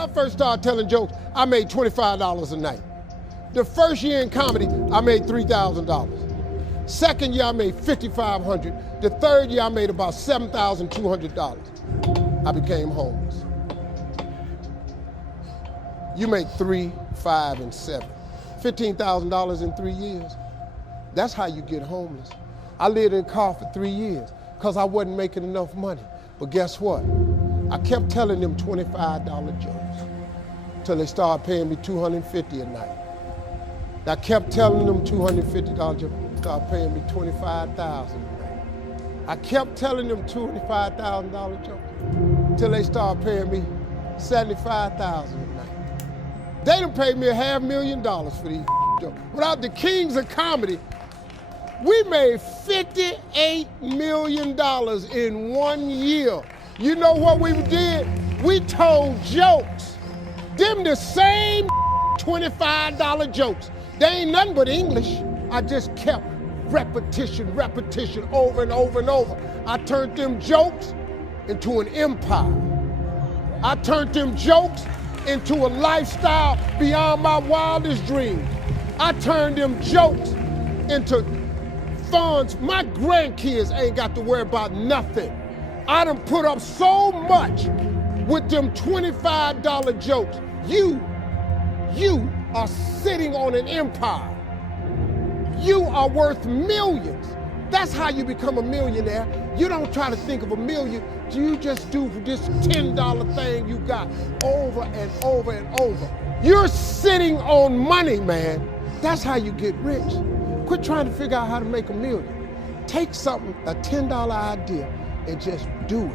I first started telling jokes, I made $25 a night. The first year in comedy, I made $3,000. Second year, I made $5,500. The third year, I made about $7,200. I became homeless. You make 3, 5, and 7. $15,000 in 3 years. That's how you get homeless. I lived in a car for 3 years because I wasn't making enough money. But guess what? I kept telling them $25 jokes till they started paying me $250 a night. I kept telling them $250 jokes, started paying me $25,000 a night. I kept telling them $25,000 jokes till they started paying me $75,000 a night. They done paid me $500,000 for these jokes. Without the kings of comedy, we made $58 million in 1 year. You know what we did? We told jokes. Them the same $25 jokes. They ain't nothing but English. I just kept repetition over and over and over. I turned them jokes into an empire. I turned them jokes into a lifestyle beyond my wildest dreams. I turned them jokes into funds. My grandkids ain't got to worry about nothing. I done put up so much with them $25 jokes. You are sitting on an empire. You are worth millions. That's how you become a millionaire. You don't try to think of a million. You just do this $10 thing you got over and over and over. You're sitting on money, man. That's how you get rich. Quit trying to figure out how to make a million. Take something, a $10 idea, and just do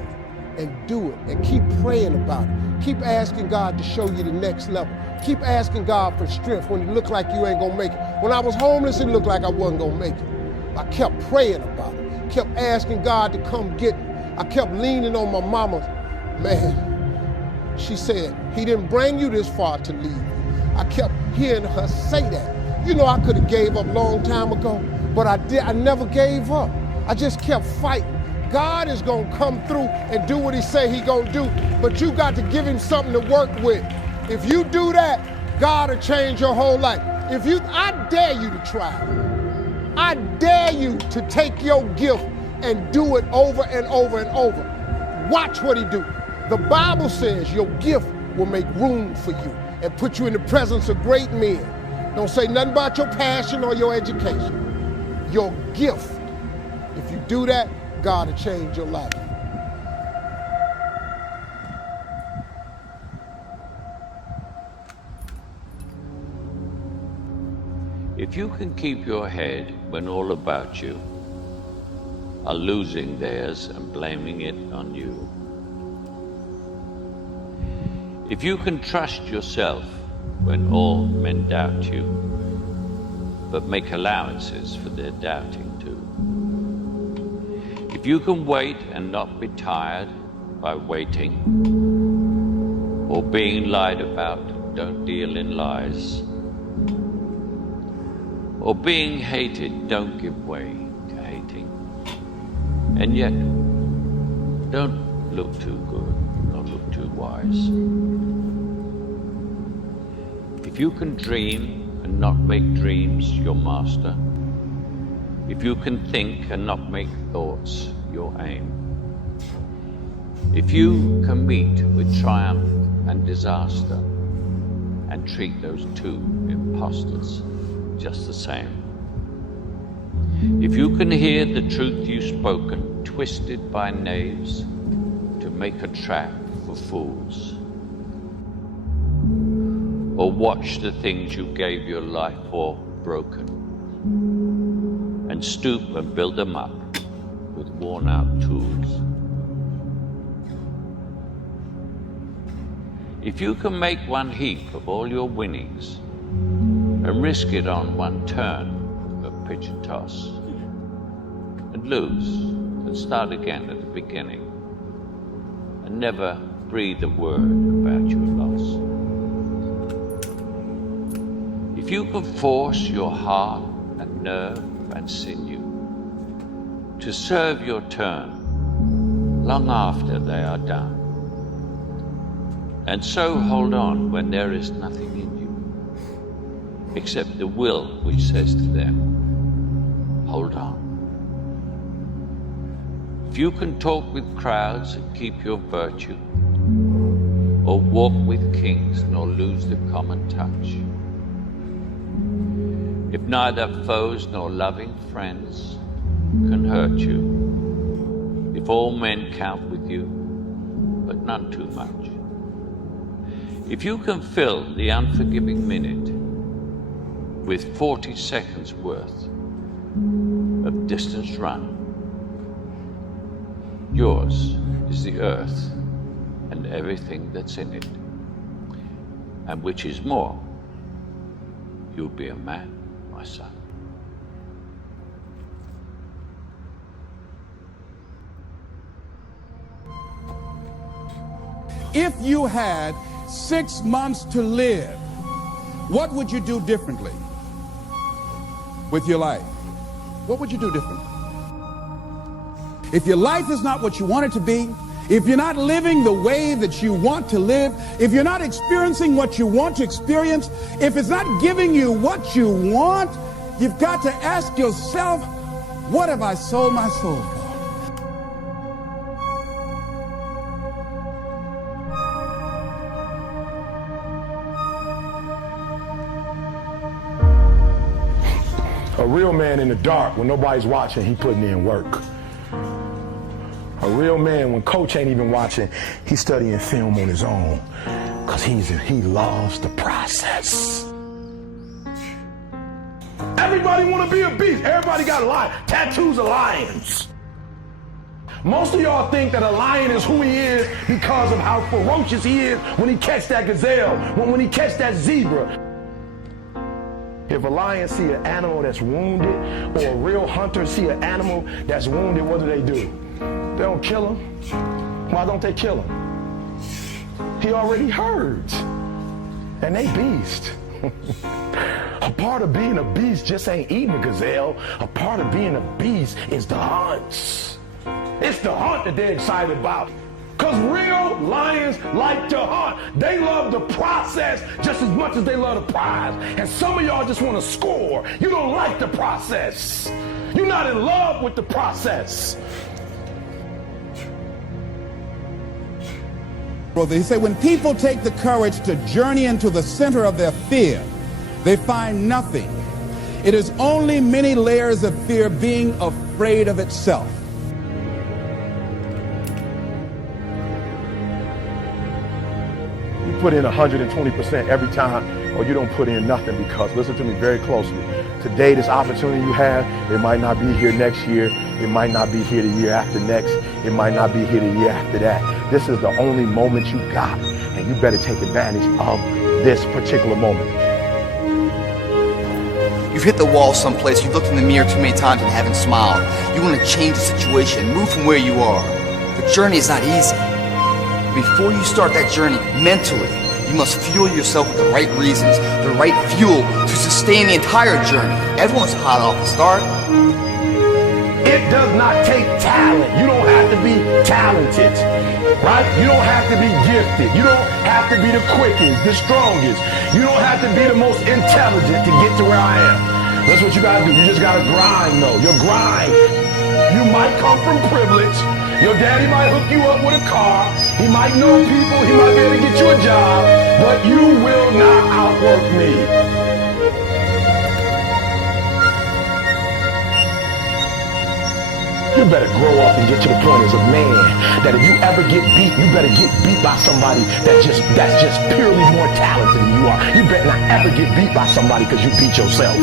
it, and keep praying about it. Keep asking God to show you the next level. Keep asking God for strength when it looked like you ain't gonna make it. When I was homeless, it looked like I wasn't gonna make it. I kept praying about it, kept asking God to come get me. I kept leaning on my mama. Man, she said, he didn't bring you this far to leave you. I kept hearing her say that. You know, I could have gave up a long time ago, but I never gave up. I just kept fighting. God is gonna come through and do what he say he gonna do, but you got to give him something to work with. If you do that, God will change your whole life. I dare you to try. I dare you to take your gift and do it over and over and over. Watch what he do. The Bible says your gift will make room for you and put you in the presence of great men. Don't say nothing about your passion or your education. Your gift. If you do that, God will change your life. If you can keep your head when all about you are losing theirs and blaming it on you. If you can trust yourself when all men doubt you, but make allowances for their doubting too. If you can wait and not be tired by waiting, or being lied about, don't deal in lies, or being hated, don't give way to hating. And yet, don't look too good, don't look too wise. If you can dream and not make dreams your master, if you can think and not make thoughts your aim, if you can meet with triumph and disaster and treat those two impostors just the same, if you can hear the truth you've spoken twisted by knaves to make a trap for fools, or watch the things you gave your life for broken, and stoop and build them up with worn-out tools. If you can make one heap of all your winnings and risk it on one turn of pitch and toss, and lose and start again at the beginning, and never breathe a word about your loss. If you can force your heart and nerve and sinew to serve your turn long after they are done, And so hold on when there is nothing in you, except the will which says to them, hold on. If you can talk with crowds and keep your virtue, or walk with kings nor lose the common touch, if neither foes nor loving friends can hurt you, if all men count with you, but none too much, if you can fill the unforgiving minute with 40 seconds worth of distance run, yours is the earth and everything that's in it. And which is more, you'll be a man, my son. If you had 6 months to live, what would you do differently with your life? What would you do differently? If your life is not what you want it to be, if you're not living the way that you want to live, if you're not experiencing what you want to experience, if it's not giving you what you want, you've got to ask yourself, what have I sold my soul for? A real man in the dark, when nobody's watching, he putting in work. A real man, when coach ain't even watching, he's studying film on his own, because he loves the process. Everybody want to be a beast. Everybody got a lion. Tattoos of lions. Most of y'all think that a lion is who he is because of how ferocious he is when he catch that gazelle, when he catch that zebra. If a lion see an animal that's wounded, or a real hunter see an animal that's wounded, what do? They don't kill him. Why don't they kill him? He already hurt. And they beast. A part of being a beast just ain't eating a gazelle. A part of being a beast is the hunts. It's the hunt that they're excited about. Because real lions like to hunt. They love the process just as much as they love the prize. And some of y'all just want to score. You don't like the process. You're not in love with the process. They say when people take the courage to journey into the center of their fear, they find nothing. It is only many layers of fear being afraid of itself. You put in 120% every time, or you don't put in nothing, because listen to me very closely. Today, this opportunity you have, it might not be here next year. It might not be here the year after next. It might not be here the year after that. This is the only moment you got, and you better take advantage of this particular moment. You've hit the wall someplace, you've looked in the mirror too many times and haven't smiled. You want to change the situation, move from where you are. The journey is not easy. Before you start that journey mentally, you must fuel yourself with the right reasons, the right fuel to sustain the entire journey. Everyone's hot off the start. It does not take talent. You don't have to be talented, right? You don't have to be gifted. You don't have to be the quickest, the strongest. You don't have to be the most intelligent to get to where I am. That's what you gotta do. You just gotta grind, though. Your grind. You might come from privilege. Your daddy might hook you up with a car. He might know people. He might be able to get you a job. But you will not outwork me. You better grow up and get to the point as a man that if you ever get beat, you better get beat by somebody that's just purely more talented than you are. You better not ever get beat by somebody because you beat yourself.